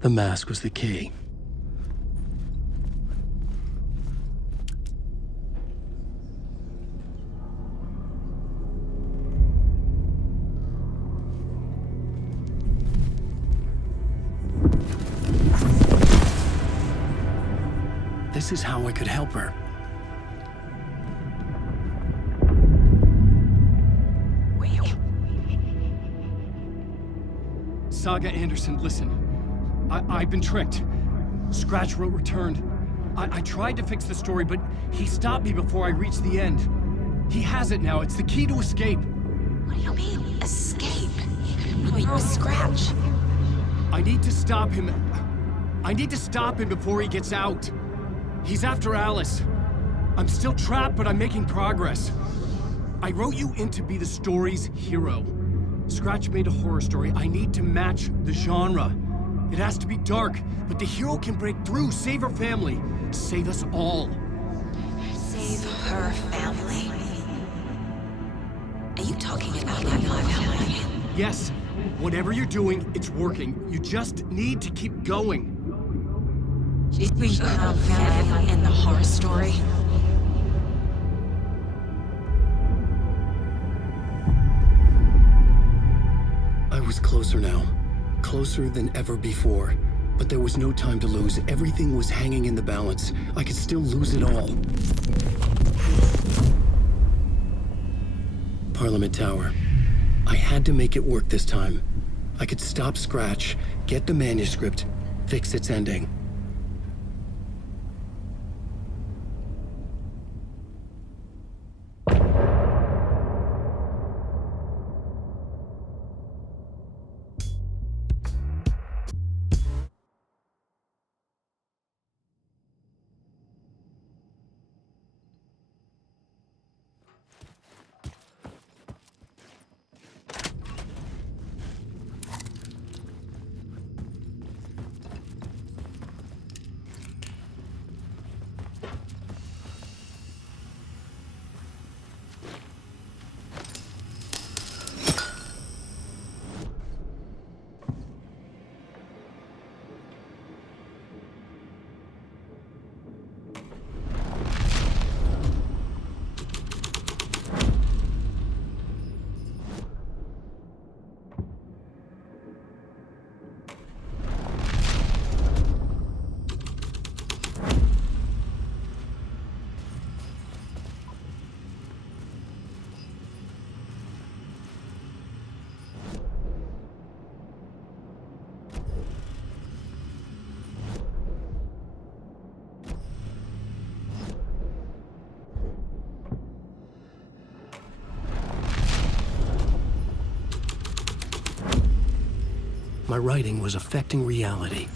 The mask was the key. This is how I could help her. Saga Anderson, listen. I've been tricked. Scratch wrote returned. I tried to fix the story, but he stopped me before I reached the end. He has it now. It's the key to escape. What do you mean, escape? Probably no Scratch. I need to stop him. I need to stop him before he gets out. He's after Alice. I'm still trapped, but I'm making progress. I wrote you in to be the story's hero. Scratch made a horror story. I need to match the genre. It has to be dark, but the hero can break through, save her family, save us all. Save her family? Are you talking about my family? Yes. Whatever you're doing, it's working. You just need to keep going. We found family in the horror story. I was closer now. Closer than ever before. But there was no time to lose. Everything was hanging in the balance. I could still lose it all. Parliament Tower. I had to make it work this time. I could stop Scratch, get the manuscript, fix its ending. My writing was affecting reality.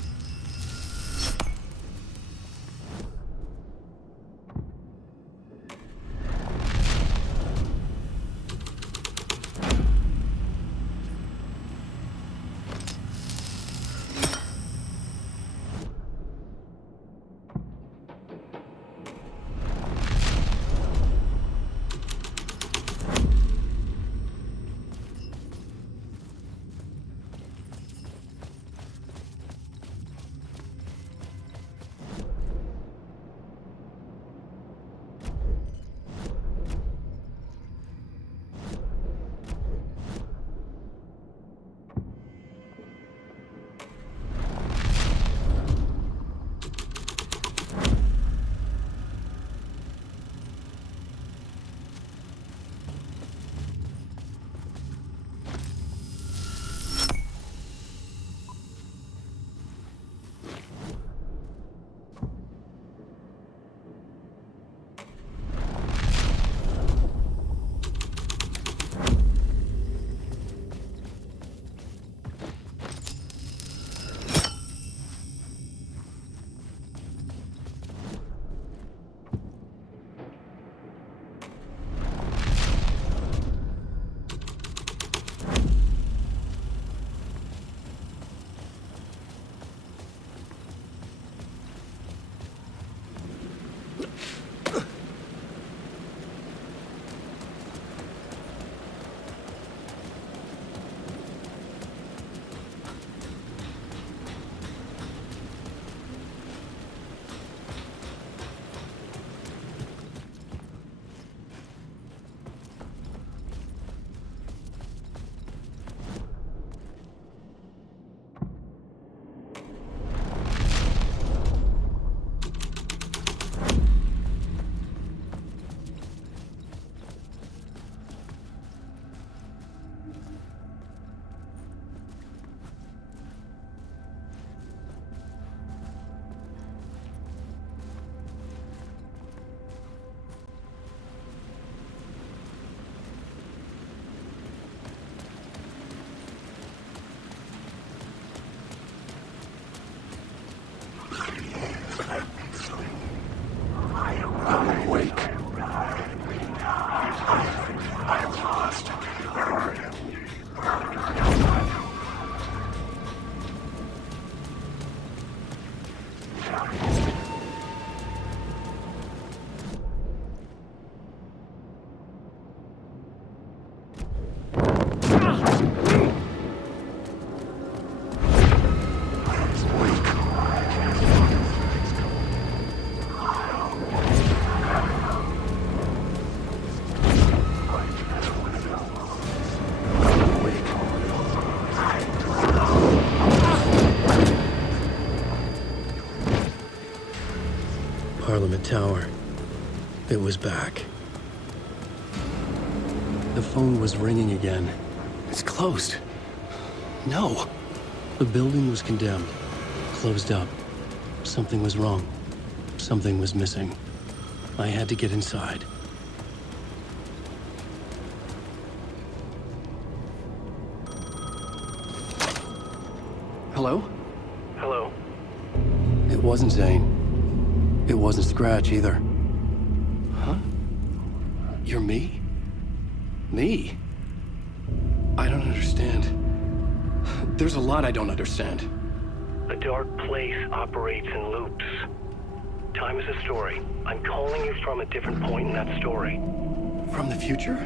Parliament Tower. It was back. The phone was ringing again. It's closed. No. The building was condemned. Closed up. Something was wrong. Something was missing. I had to get inside. Hello? Hello. It wasn't Zane. It wasn't Scratch either. Huh? You're me? Me? I don't understand. There's a lot I don't understand. A dark place operates in loops. Time is a story. I'm calling you from a different point in that story. From the future?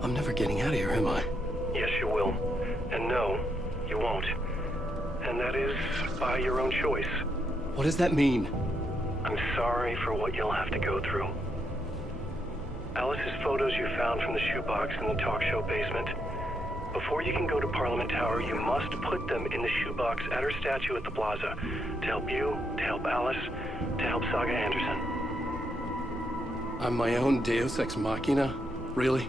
I'm never getting out of here, am I? Yes, you will. And no, you won't. And that is by your own choice. What does that mean? I'm sorry for what you'll have to go through. Alice's photos you found from the shoebox in the talk show basement. Before you can go to Parliament Tower, you must put them in the shoebox at her statue at the plaza. To help you, to help Alice, to help Saga Andерсон. I'm my own Deus Ex Machina? Really?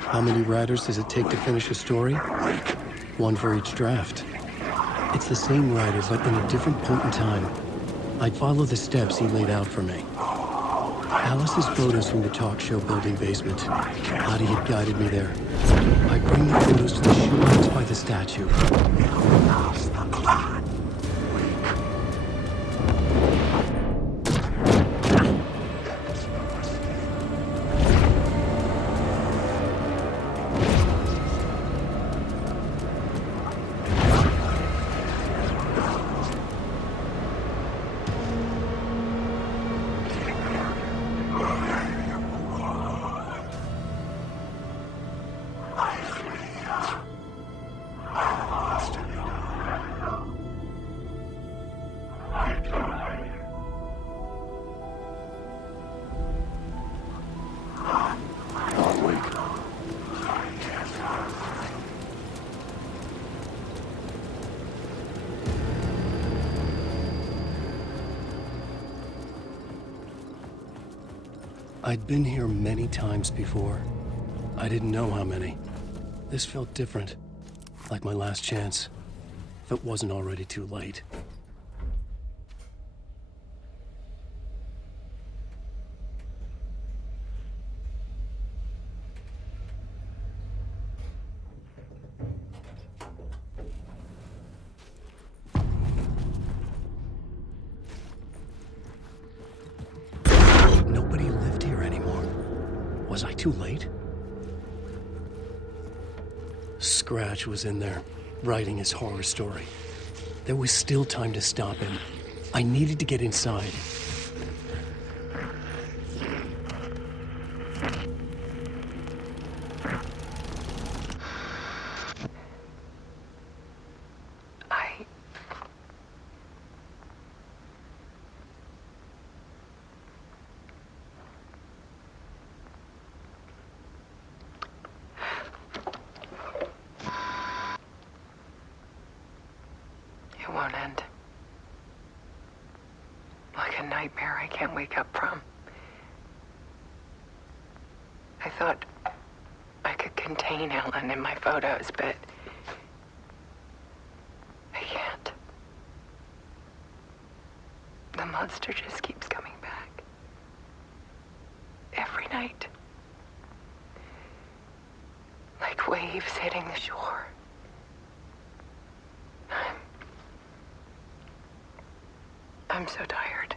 How many writers does it take to finish a story? One for each draft. It's the same writer, but in a different point in time. I'd follow the steps he laid out for me. Alice's photos from the talk show building basement. Lottie had guided me there. I bring the photos to the shoebox by the statue. I'd been here many times before. I didn't know how many. This felt different, like my last chance, if it wasn't already too late. Nobody lived here anymore. Was I too late? Scratch was in there, writing his horror story. There was still time to stop him. I needed to get inside. It won't end. Like a nightmare I can't wake up from. I thought I could contain Alan in my photos, but I can't. The monster just keeps coming back. Every night. Like waves hitting the shore. I'm so tired.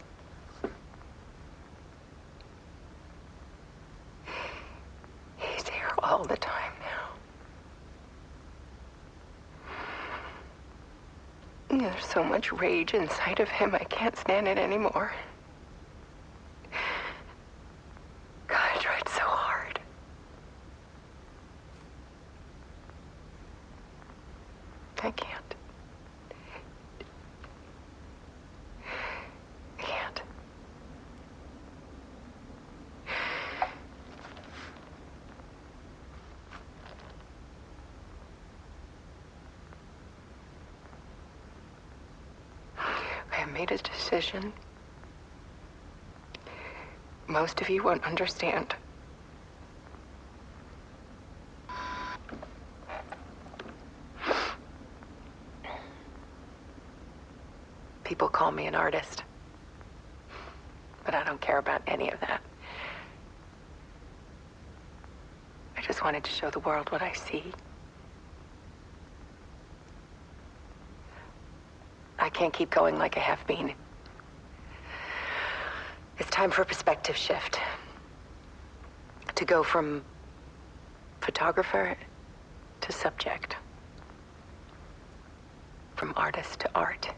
He's here all the time now. There's so much rage inside of him, I can't stand it anymore. God, I tried so hard. I can't. made a decision. Most of you won't understand. People call me an artist, but I don't care about any of that. I just wanted to show the world what I see. I can't keep going like I have been. It's time for a perspective shift. To go from photographer to subject. From artist to art.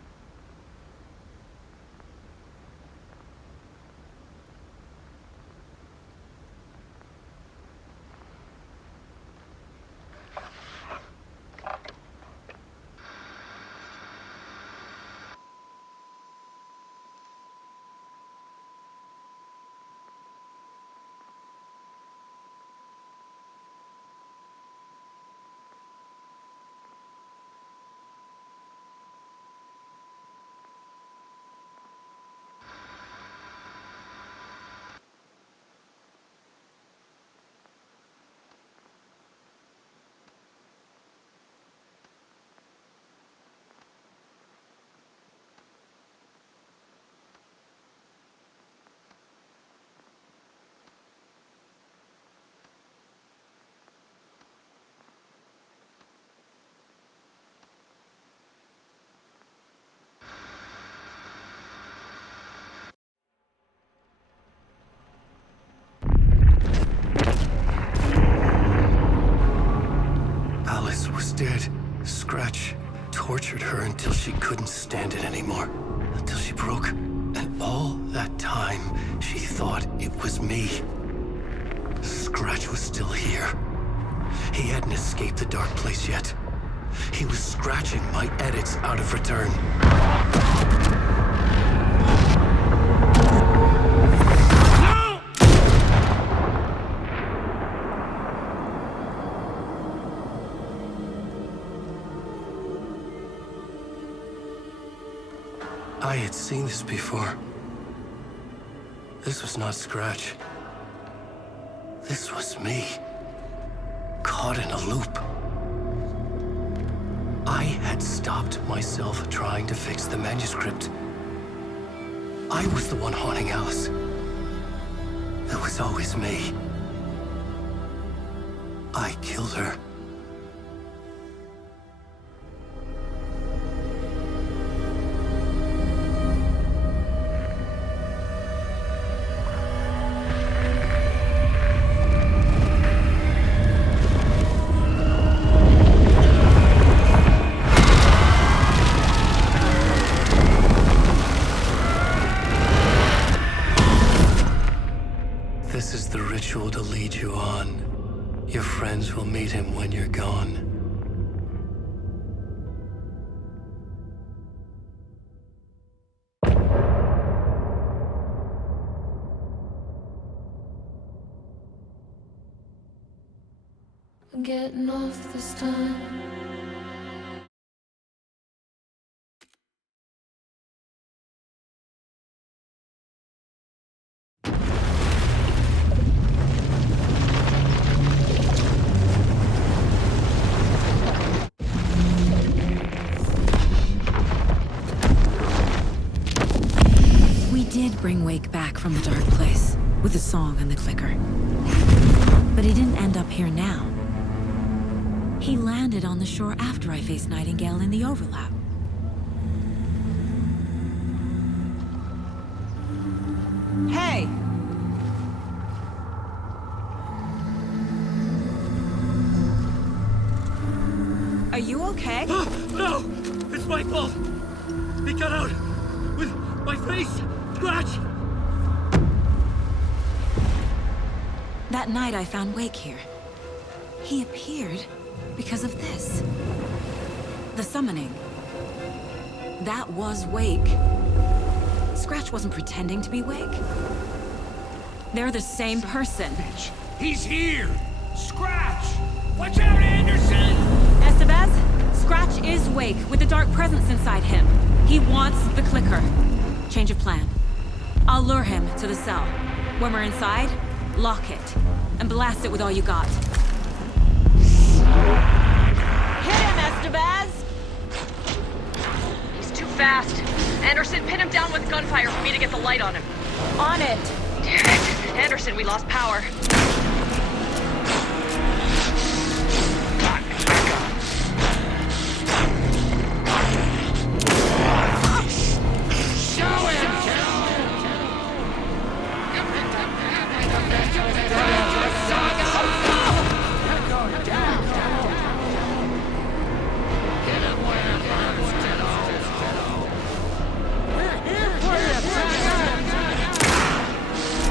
Dead. Scratch tortured her until she couldn't stand it anymore. Until she broke. And all that time, she thought it was me. Scratch was still here. He hadn't escaped the dark place yet. He was scratching my edits out of return. I had seen this before. This was not Scratch. This was me. Caught in a loop. I had stopped myself trying to fix the manuscript. I was the one haunting Alice. It was always me. I killed her. This is the ritual to lead you on. Your friends will meet him when you're gone. I'm getting off this time. Bring Wake back from the dark place with the song and the clicker. But he didn't end up here now. He landed on the shore after I faced Nightingale in the overlap. Hey! Are you okay? No! It's my fault! He got out with my face! Scratch! That night I found Wake here. He appeared because of this. The summoning. That was Wake. Scratch wasn't pretending to be Wake. They're the same person. Bitch. He's here! Scratch! Watch out, Anderson! Estevez, Scratch is Wake, with a dark presence inside him. He wants the clicker. Change of plan. I'll lure him to the cell. When we're inside, lock it, and blast it with all you got. Hit him, Estevez! He's too fast. Anderson, pin him down with gunfire for me to get the light on him. On it! Damn it. Anderson, we lost power.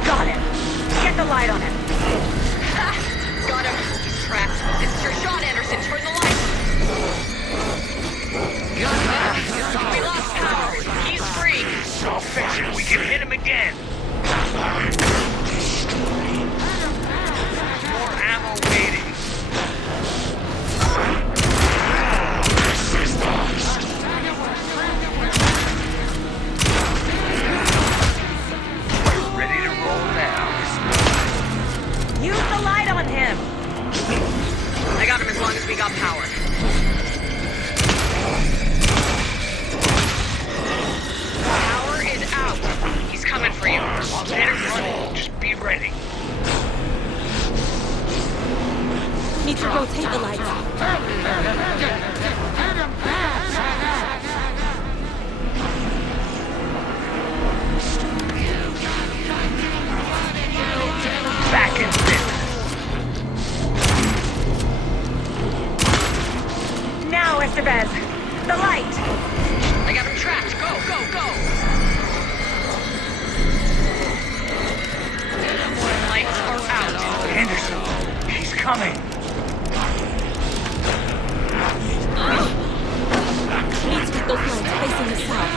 Got him! Get the light on him! Got him. He's trapped. This is your shot, Anderson. Turn the light. We lost power. He's free. I'll fix it. We can hit him again. More ammo waiting. We're ready to roll now. Use the light on him! I got him as long as we got power. Power is out. He's coming for you. I'll hit him running. Just be ready. Need to rotate the lights. Back in business. Now, Estevez! The light! I got him trapped. Go, go, go! Lights are out. Anderson, he's coming. Need to get those lights facing the south.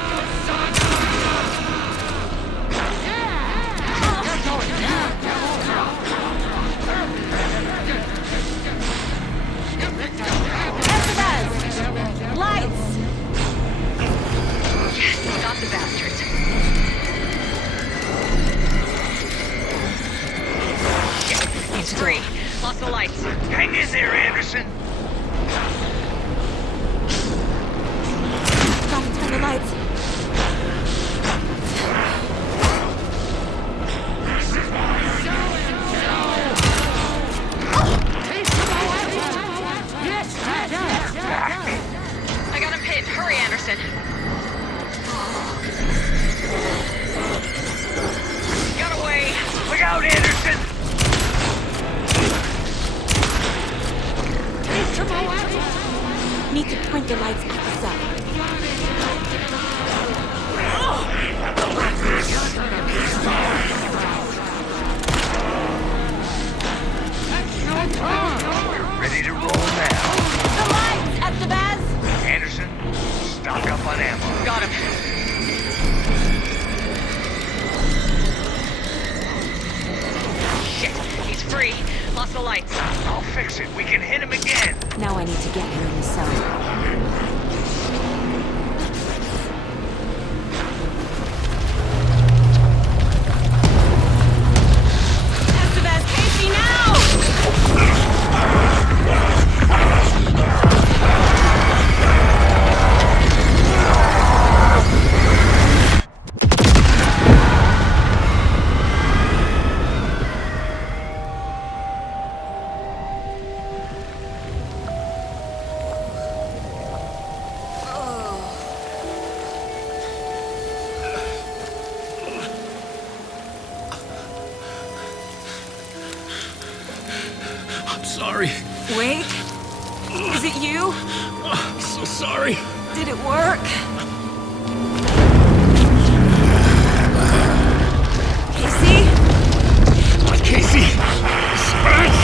Estevez! Lights! Yes, got the bastards. He's free. Lost the lights. Hang in there, Anderson. Gotta turn the lights. I got him pinned. Hurry, Anderson. Got away. Look out, Anderson. Need to point the lights at the cell. We're ready to roll now. The lights, Estevez! Anderson, stock up on ammo. Got him. Shit, he's free. Lost the lights. I'll fix it. We can hit him again. Now I need to get him in the cell. Estevez, Casey, now! Sorry. Wake? Is it you? I'm so sorry. Did it work? Casey? Casey! Scratch!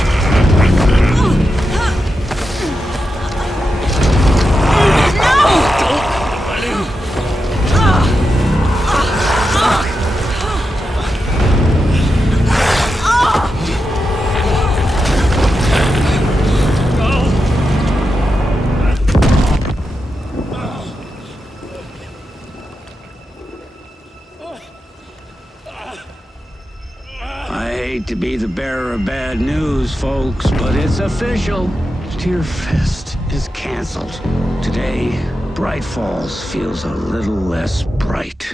to be the bearer of bad news, folks, but it's official. Tear Fest is canceled. Today, Bright Falls feels a little less bright.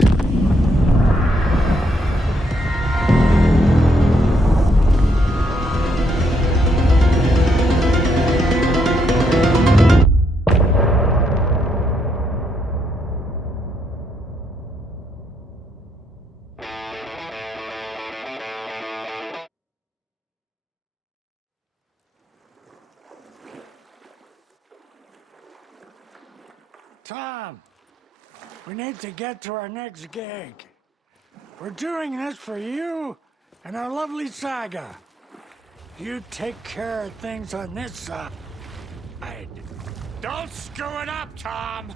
Tom, we need to get to our next gig. We're doing this for you and our lovely Saga. You take care of things on this side. Don't screw it up, Tom!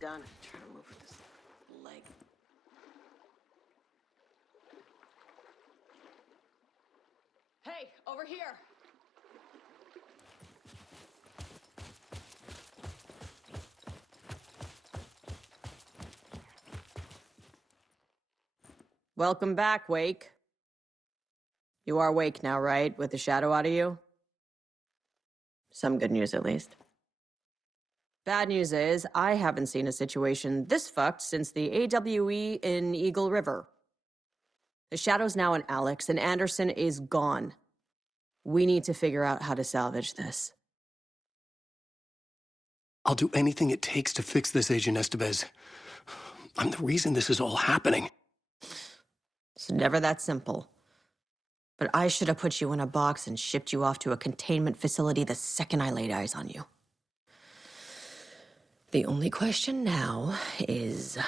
Done. Try to move this leg. Hey, over here! Welcome back, Wake. You are Wake now, right? With the shadow out of you? Some good news, at least. Bad news is, I haven't seen a situation this fucked since the AWE in Eagle River. The shadow's now in Alex, and Anderson is gone. We need to figure out how to salvage this. I'll do anything it takes to fix this, Agent Estevez. I'm the reason this is all happening. It's never that simple. But I should have put you in a box and shipped you off to a containment facility the second I laid eyes on you. The only question now is,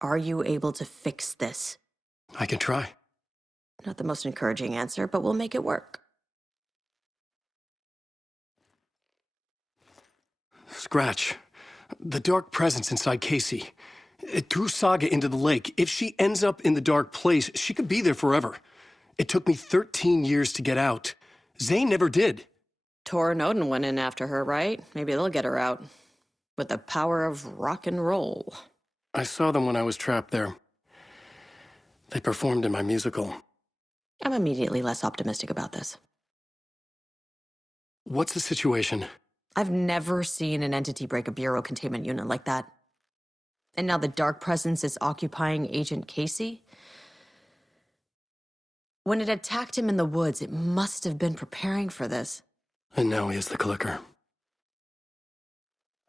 are you able to fix this? I can try. Not the most encouraging answer, but we'll make it work. Scratch. The dark presence inside Casey. It threw Saga into the lake. If she ends up in the dark place, she could be there forever. It took me 13 years to get out. Zane never did. Tor and Odin went in after her, right? Maybe they'll get her out. With the power of rock and roll. I saw them when I was trapped there. They performed in my musical. I'm immediately less optimistic about this. What's the situation? I've never seen an entity break a bureau containment unit like that. And now the dark presence is occupying Agent Casey? When it attacked him in the woods, it must have been preparing for this. And now he has the clicker.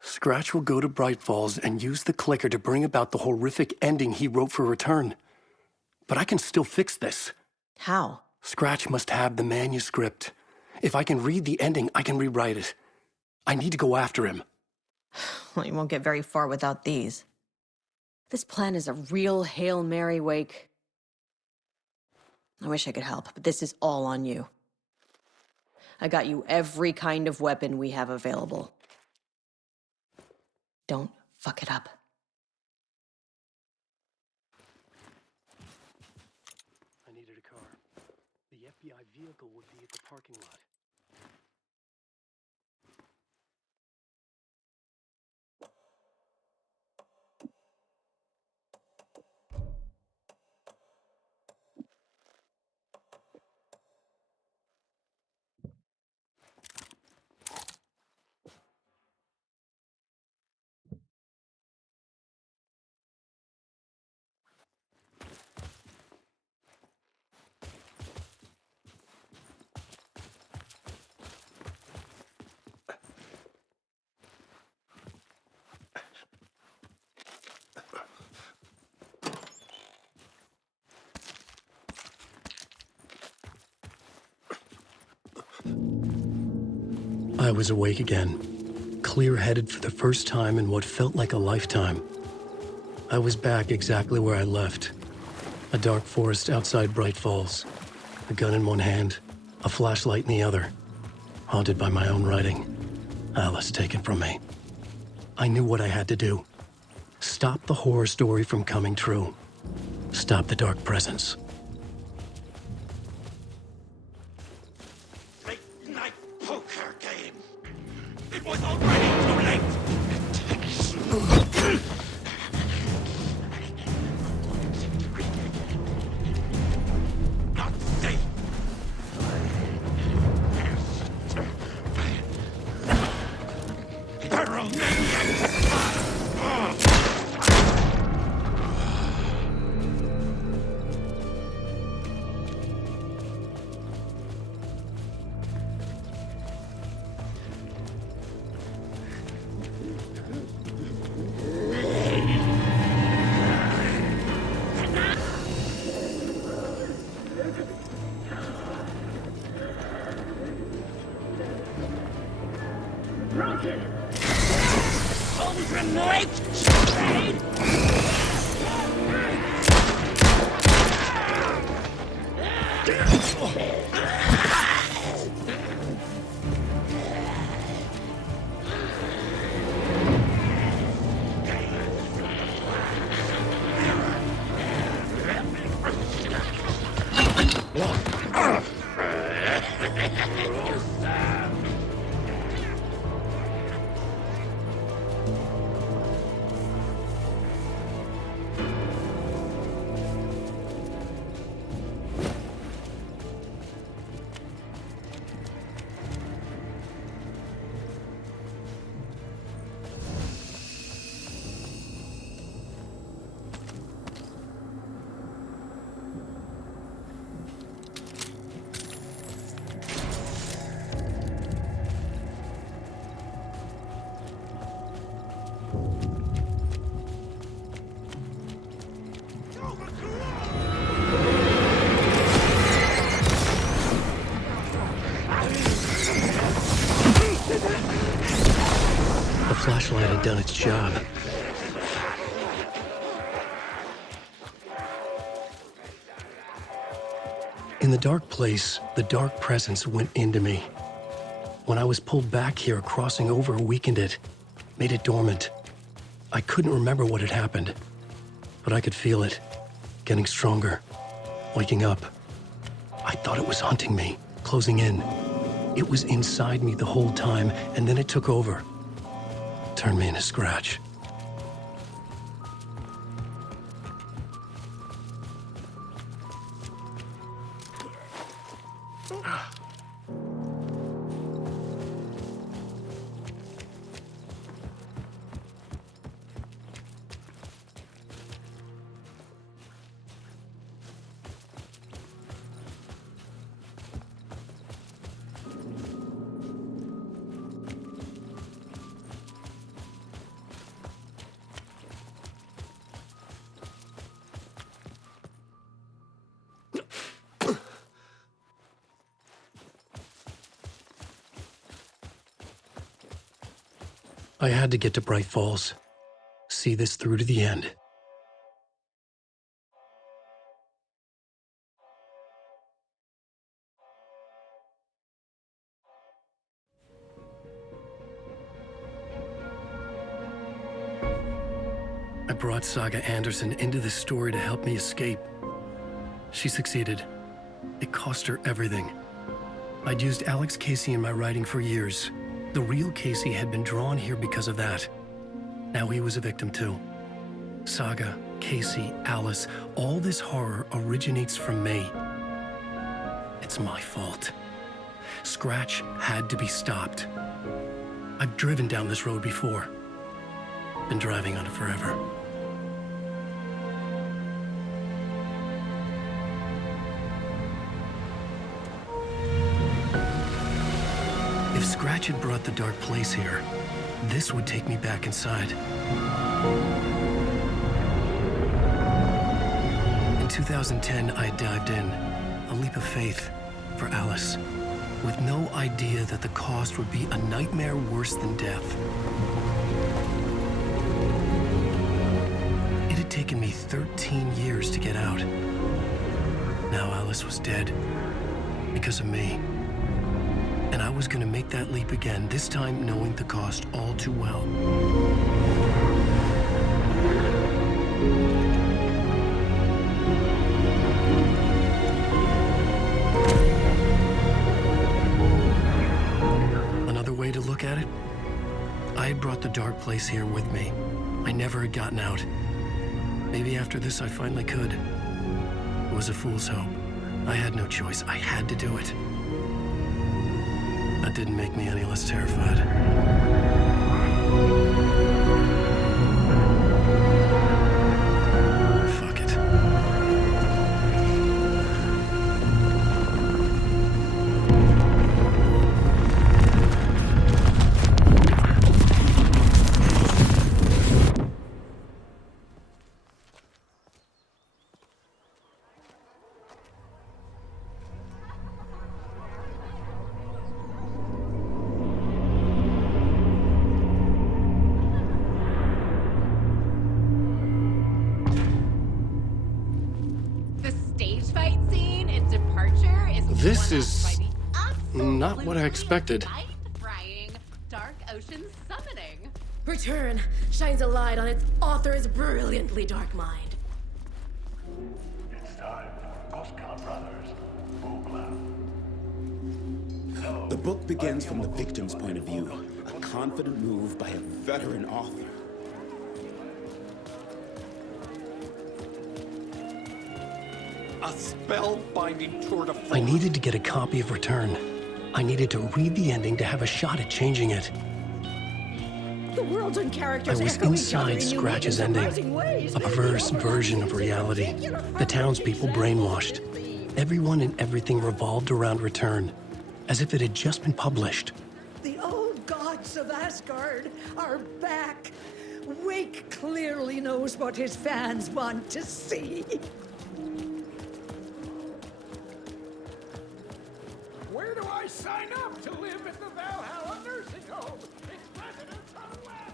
Scratch will go to Bright Falls and use the clicker to bring about the horrific ending he wrote for Return. But I can still fix this. How? Scratch must have the manuscript. If I can read the ending, I can rewrite it. I need to go after him. Well, you won't get very far without these. This plan is a real Hail Mary, Wake. I wish I could help, but this is all on you. I got you every kind of weapon we have available. Don't fuck it up. I needed a car. The FBI vehicle would be at the parking lot. I was awake again, clear-headed for the first time in what felt like a lifetime. I was back exactly where I left. A dark forest outside Bright Falls. A gun in one hand, a flashlight in the other. Haunted by my own writing. Alice taken from me. I knew what I had to do. Stop the horror story from coming true. Stop the dark presence. The flashlight had done its job. In the dark place, the dark presence went into me. When I was pulled back here, crossing over weakened it, made it dormant. I couldn't remember what had happened, but I could feel it, getting stronger, waking up. I thought it was hunting me, closing in. It was inside me the whole time, and then it took over. Turned me into scratch. I had to get to Bright Falls. See this through to the end. I brought Saga Andерсон into this story to help me escape. She succeeded. It cost her everything. I'd used Alex Casey in my writing for years. The real Casey had been drawn here because of that. Now he was a victim too. Saga, Casey, Alice, all this horror originates from me. It's my fault. Scratch had to be stopped. I've driven down this road before. Been driving on it forever. If Scratch had brought the dark place here, this would take me back inside. In 2010, I dived in, a leap of faith for Alice, with no idea that the cost would be a nightmare worse than death. It had taken me 13 years to get out. Now Alice was dead, because of me. And I was gonna make that leap again, this time knowing the cost all too well. Another way to look at it, I had brought the dark place here with me. I never had gotten out. Maybe after this I finally could. It was a fool's hope. I had no choice. I had to do it. That didn't make me any less terrified. Fuck it. This is not what I expected. Dark ocean summoning. Return shines a light on its author's brilliantly dark mind. It's time for Postcard Brothers. The book begins from the victim's point of view, a confident move by a veteran author. A spellbinding tour de force. I needed to get a copy of Return. I needed to read the ending to have a shot at changing it. The worlds and characters I was echo each other inside in Scratch's unique and ending, surprising ways. a perverse version of reality. The townspeople brainwashed. Everyone and everything revolved around Return, as if it had just been published. The old gods of Asgard are back. Wake clearly knows what his fans want to see. Where do I sign up to live at the Valhalla nursing home? It's residents on the web.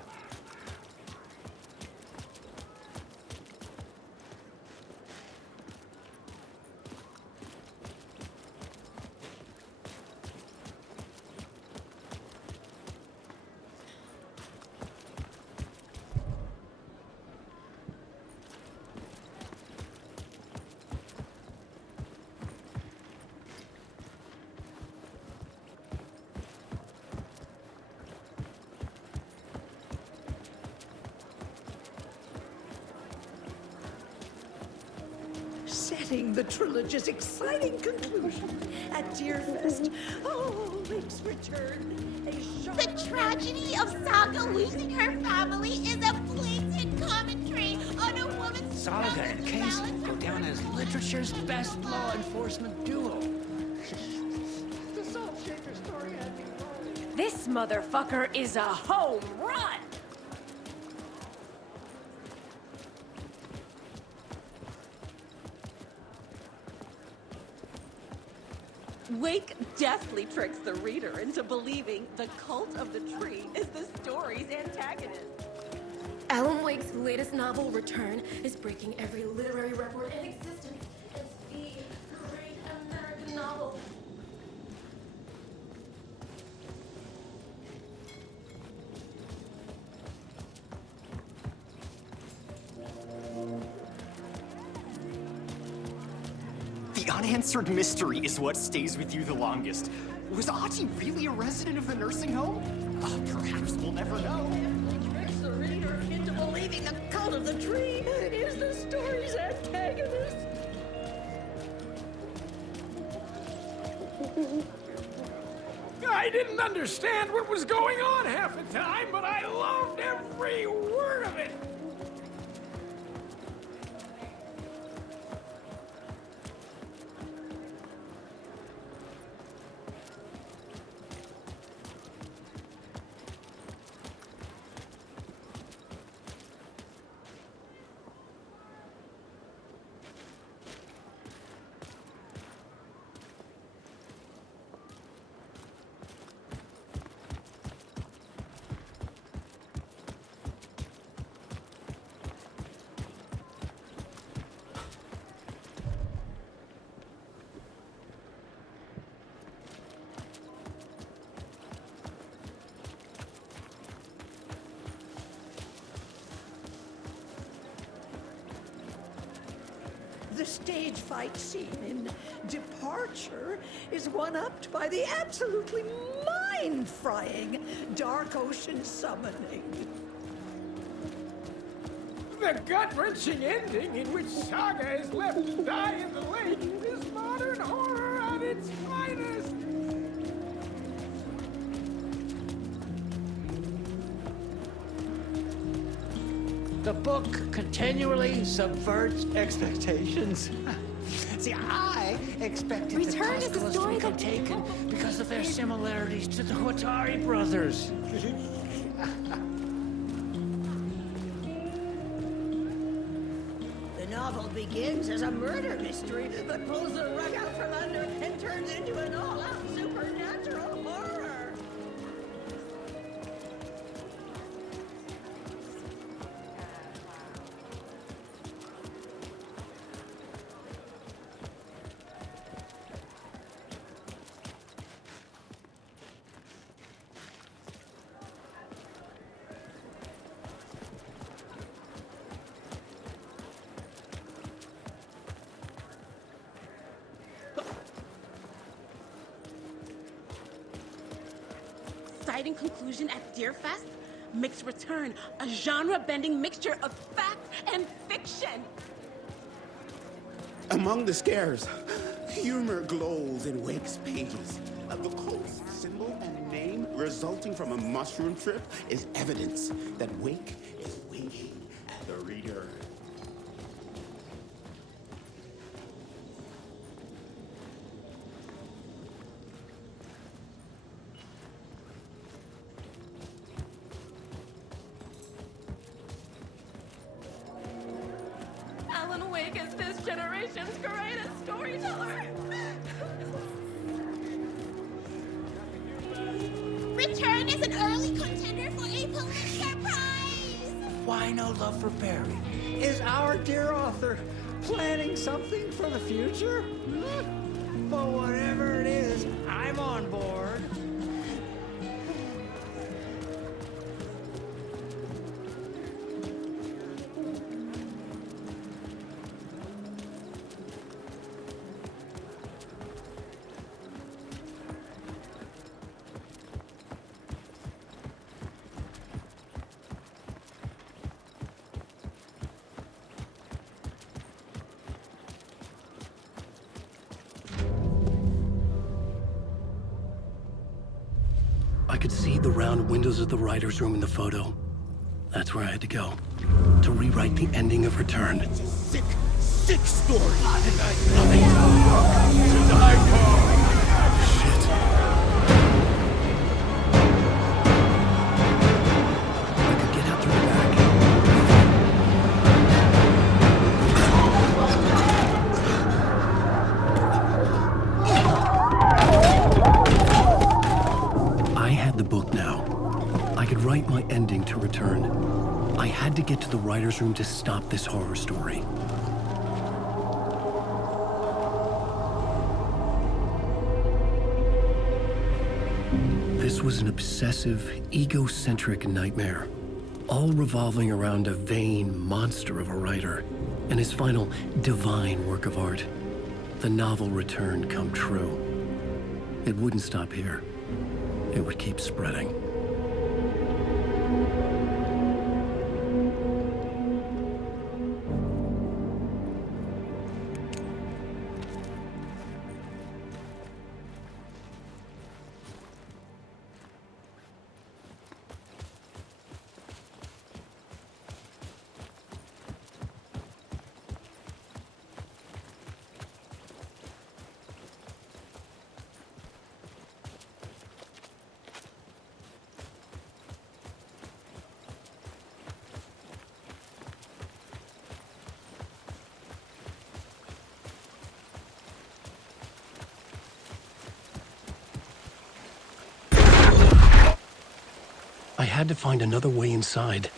Setting the trilogy's exciting conclusion at Deerfest. Oh, Wake's return. The tragedy of Saga losing her family is a blatant commentary on a woman's Saga and Casey go down as literature's best law enforcement duo. The Salt Shaker story had me rolling. This motherfucker is a home run! Wake deftly tricks the reader into believing the cult of the tree is the story's antagonist. Alan Wake's latest novel, Return, is breaking every literary record in existence. It's the great American novel. The unanswered mystery is what stays with you the longest. Was Auntie really a resident of the nursing home? Perhaps we'll never know. Tricks the reader into believing the cult of the tree is the story's antagonist. I didn't understand what was going on half the time, but I loved every word of it. The stage fight scene in Departure is one-upped by the absolutely mind-frying Dark Ocean summoning. The gut-wrenching ending in which Saga is left to die in the lake is modern horror at its finest. The book continually subverts expectations. See, I expected Return the is a Tusculans to story become that taken because of their similarities to the Huatari brothers. The novel begins as a murder mystery that pulls the rug out from under and turns into an all-out supernatural horror. Exciting conclusion at Deerfest makes return a genre-bending mixture of fact and fiction. Among the scares, humor glows in Wake's pages. The cult's symbol and name resulting from a mushroom trip is evidence that Wake is winking at the reader. Alan Wake is this generation's greatest storyteller. Return is an early contender for a Pulitzer Prize. Why no love for Perry? Is our dear author planning something for the future? But whatever it is, I'm on board. I could see the round windows of the writer's room in the photo. That's where I had to go. To rewrite the ending of Return. It's a sick, sick story. My ending to Return. I had to get to the writer's room to stop this horror story. This was an obsessive, egocentric nightmare, all revolving around a vain monster of a writer and his final divine work of art, the novel Return come true. It wouldn't stop here. It would keep spreading. I had to find another way inside.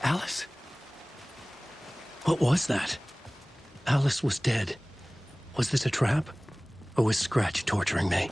Alice? What was that? Alice was dead. Was this a trap? Or was Scratch torturing me?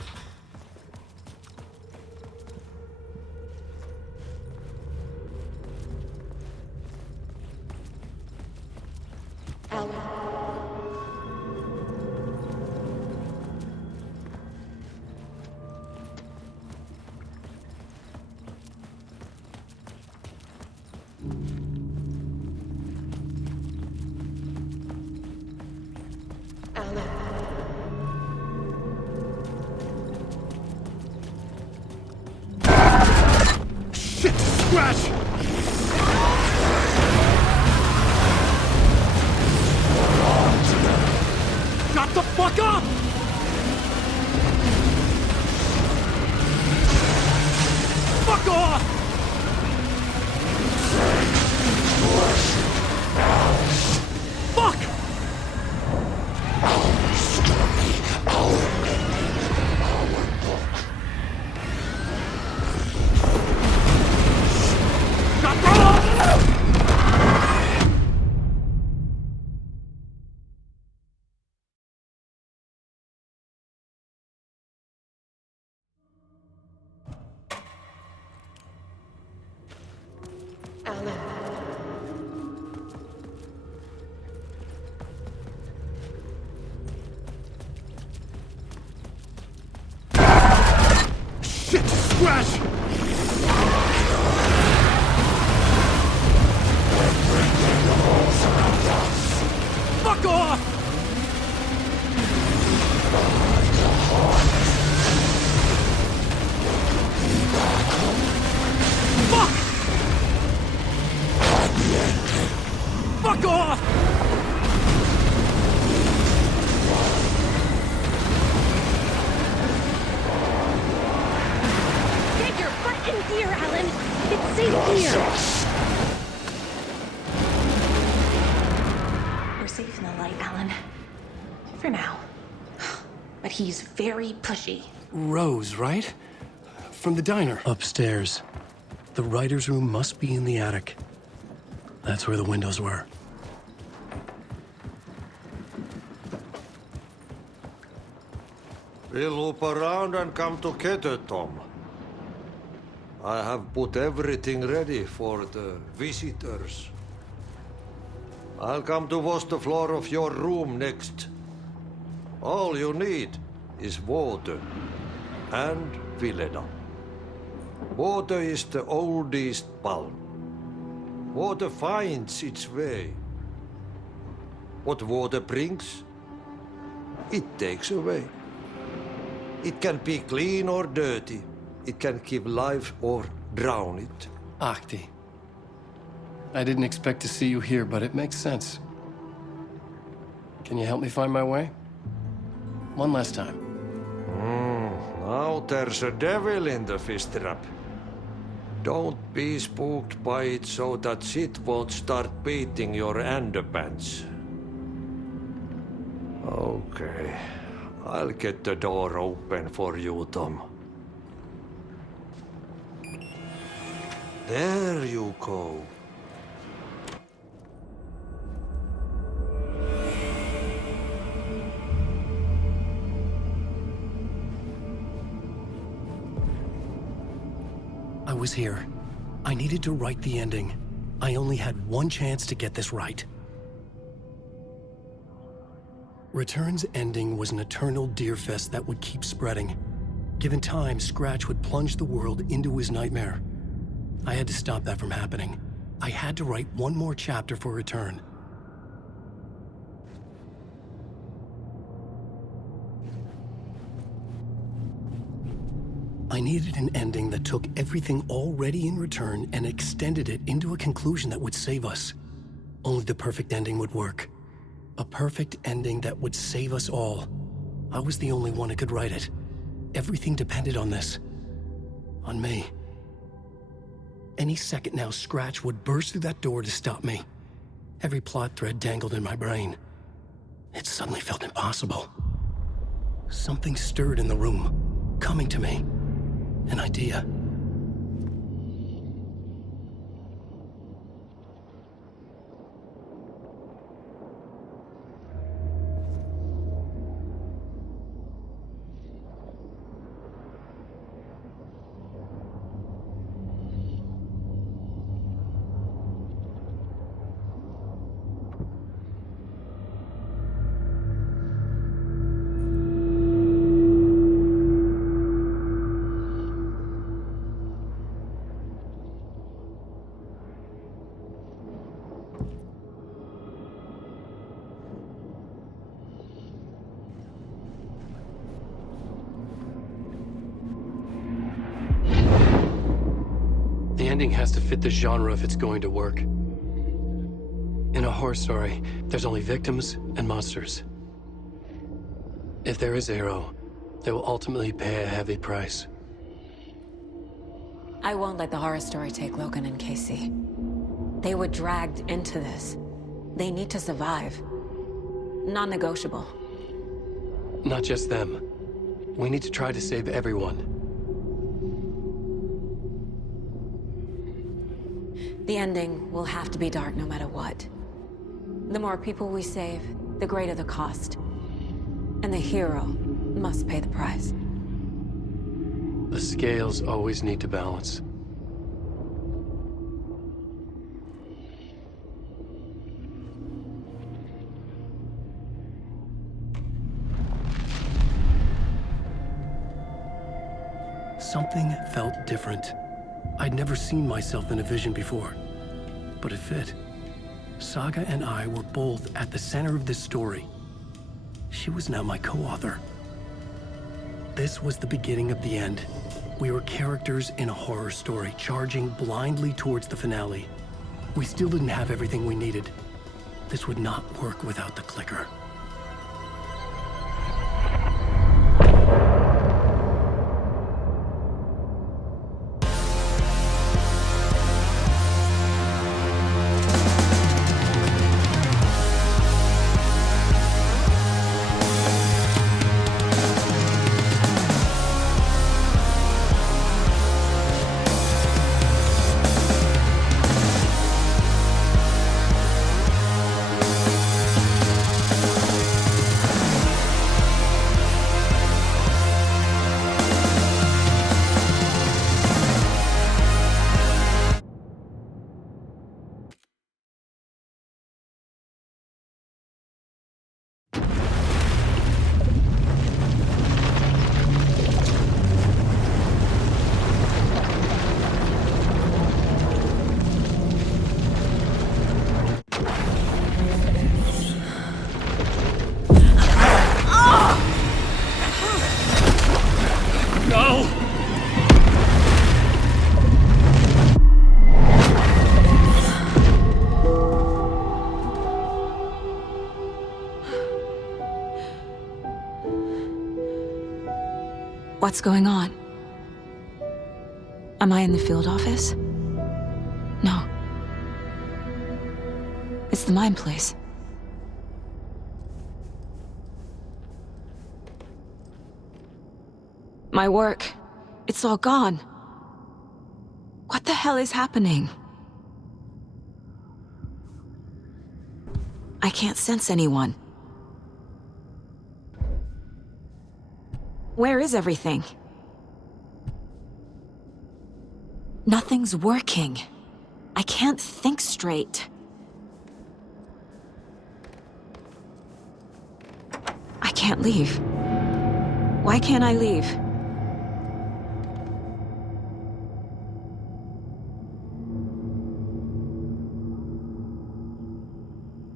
Scratch! Fuck off! Fuck! Fuck off! Get your butt in gear, Alan! It's safe here! We're safe in the light, Alan. For now. But he's very pushy. Rose, right? From the diner. Upstairs. The writer's room must be in the attic. That's where the windows were. We'll loop around and come together, Tom. I have put everything ready for the visitors. I'll come to wash the floor of your room next. All you need is water and Vileda. Water is the oldest palm. Water finds its way. What water brings, it takes away. It can be clean or dirty. It can give life or drown it. Ahti. I didn't expect to see you here, but it makes sense. Can you help me find my way? One last time. Now there's a devil in the fish trap. Don't be spooked by it so that shit won't start beating your underpants. Okay. I'll get the door open for you, Tom. There you go. I was here. I needed to write the ending. I only had one chance to get this right. Return's ending was an eternal deerfest that would keep spreading. Given time, Scratch would plunge the world into his nightmare. I had to stop that from happening. I had to write one more chapter for Return. I needed an ending that took everything already in Return and extended it into a conclusion that would save us. Only the perfect ending would work. A perfect ending that would save us all. I was the only one who could write it. Everything depended on this. On me. Any second now, Scratch would burst through that door to stop me. Every plot thread dangled in my brain. It suddenly felt impossible. Something stirred in the room, coming to me. An idea. The ending has to fit the genre if it's going to work. In a horror story, there's only victims and monsters. If there is a hero, they will ultimately pay a heavy price. I won't let the horror story take Logan and Casey. They were dragged into this. They need to survive. Non-negotiable. Not just them. We need to try to save everyone. The ending will have to be dark no matter what. The more people we save, the greater the cost. And the hero must pay the price. The scales always need to balance. Something felt different. I'd never seen myself in a vision before, but it fit. Saga and I were both at the center of this story. She was now my co-author. This was the beginning of the end. We were characters in a horror story, charging blindly towards the finale. We still didn't have everything we needed. This would not work without the clicker. What's going on? Am I in the field office? No. It's the mine place. My work, it's all gone. What the hell is happening? I can't sense anyone. Where is everything? Nothing's working. I can't think straight. I can't leave. Why can't I leave?